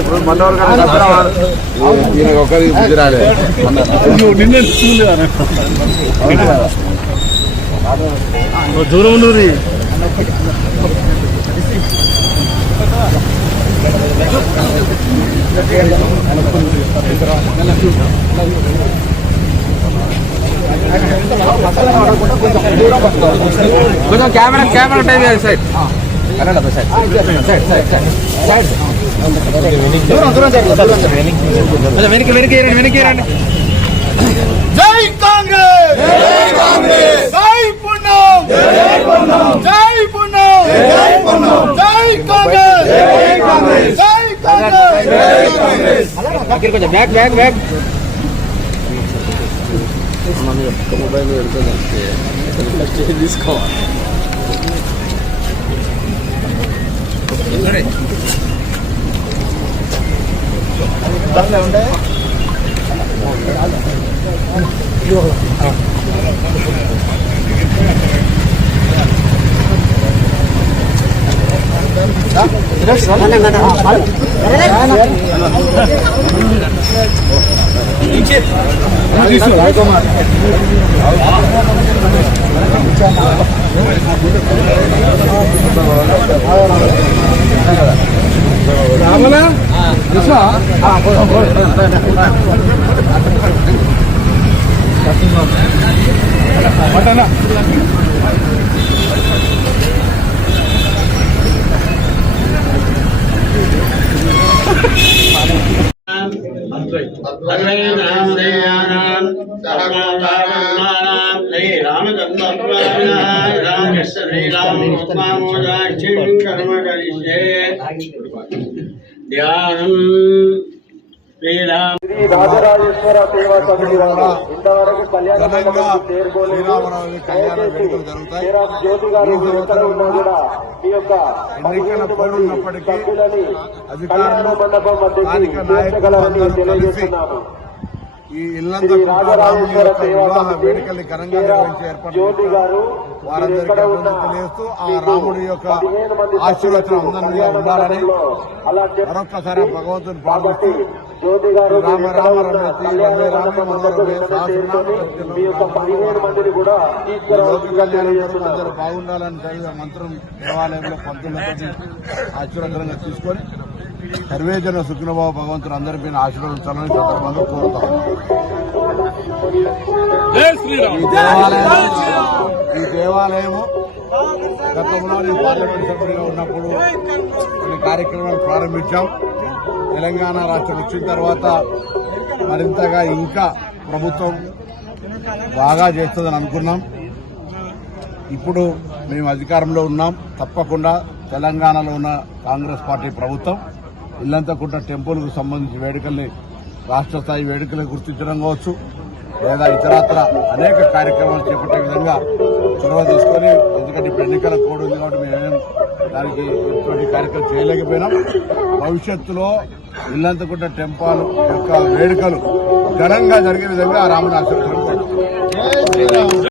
ఇప్పుడు మనోహర్ ఈయన ఒకరి గుజరాలే దూరం ఉన్నది కొంచెం కెమెరా టైం సైడ్ వెనక్కి వెనక్కి రండి. జై కాంగ్రెస్, జై కాంగ్రెస్, జై పుణ్యం, జై పుణ్యం, జై పుణ్యం, జై పుణ్యం, జై కాంగ్రెస్, జై కాంగ్రెస్, జై కాంగ్రెస్, జై కాంగ్రెస్. కొంచెం బ్యాక్ బ్యాక్ బ్యాక్ మొబైల్ పెడుతుంది తీసుకోవాలి. రామనా మటనా ధ్యానం శ్రీ రాజరాజేశ్వర సేవా సమితి వారు ఇంతవరకు కళ్యాణ జ్యోతి గారు ఎక్కడ ఉన్నా కూడా ఈ యొక్క సభ్యులని కళ్యాణ మండపం వద్దకు చేర్చగలరని తెలియజేస్తున్నాము. ఈ ఇల్లంతా రాజరాజేశ్వర సేవా వేడుకల్ని ఘనంగా నిర్వహించే జ్యోతి గారు వారందరికీ తెలియజేస్తూ ఆ రాముడి యొక్క ఆశీర్వచనం అందరినీ ఉండాలని మరొక్కసారి భగవంతుని పాల్గొట్టి జ్యోతి గారు రామ రామ రమేతి వందే రామ మనోరమే కూడా అందరూ బాగుండాలని దైవ మంత్రం దేవాలయంలో పంతులతో ఆశీర్వాదంగా తీసుకొని సర్వేజన సుఖినబాబు భగవంతుడు అందరిపైన ఆశీర్వదించాలని సందర్భంగా కోరుతాం. ఈ దేవాలయము గతంలో నేను పార్లమెంట్ సభ్యుడిగా ఉన్నప్పుడు కొన్ని కార్యక్రమాలు ప్రారంభించాం. తెలంగాణ రాష్ట్రం వచ్చిన తర్వాత మరింతగా ఇంకా ప్రభుత్వం బాగా చేస్తుందని అనుకున్నాం. ఇప్పుడు మేము అధికారంలో ఉన్నాం. తప్పకుండా తెలంగాణలో ఉన్న కాంగ్రెస్ పార్టీ ప్రభుత్వం ఇల్లంతకుంట టెంపుల్కు సంబంధించి వేడుకల్ని రాష్ట్ర స్థాయి వేడుకలు గుర్తించడం కావచ్చు, లేదా ఇతరత్ర అనేక కార్యక్రమాలు చేపట్టే విధంగా చొరవ తీసుకొని, ఎందుకంటే ఇప్పుడు ఎన్నికల కోడ్ ఉంది కాబట్టి మేమేం దానికి ఎటువంటి కార్యక్రమం చేయలేకపోయినాం. భవిష్యత్తులో ఇల్లంతకుంట టెంపుల్ యొక్క వేడుకలు ఘనంగా జరిగే విధంగా రాముని ఆశీర్వదించారు.